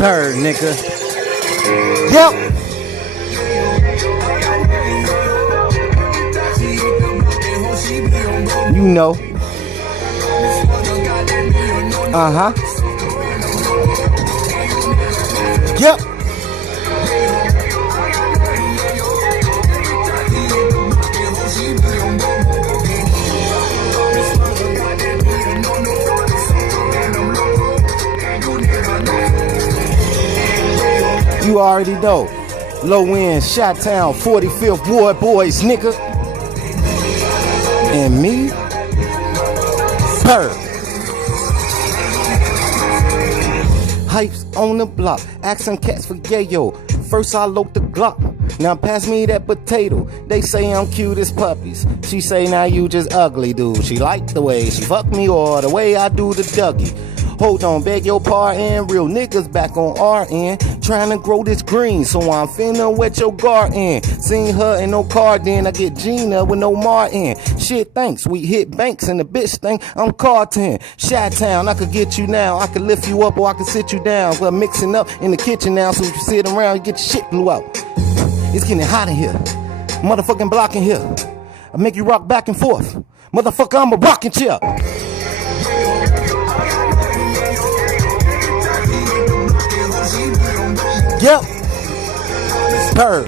Bird, nigga. Yep. You know. Uh-huh. Yep. You already know. Low end, Shot Town, 45th Ward boys, nigga. And me, Bird. Hypes on the block, asking cats for yayo. First I load the Glock, now pass me that potato. They say I'm cute as puppies. She say now you just ugly, dude. She like the way she fuck me or the way I do the Dougie. Hold on, beg your pardon, real niggas back on our end, trying to grow this green, so I'm finna wet your garden. Seen her in no car, then I get Gina with no Martin. Shit, thanks, we hit banks and the bitch thing, I'm Carton. Shot Town, I could get you now, I could lift you up or I could sit you down. We're mixing up in the kitchen now, so if you sit around, you get your shit blew out. It's getting hot in here, motherfucking block in here. I make you rock back and forth, motherfucker, I'm a rocking chair. Yep. Bird.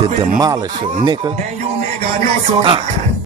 The demolisher, nigga.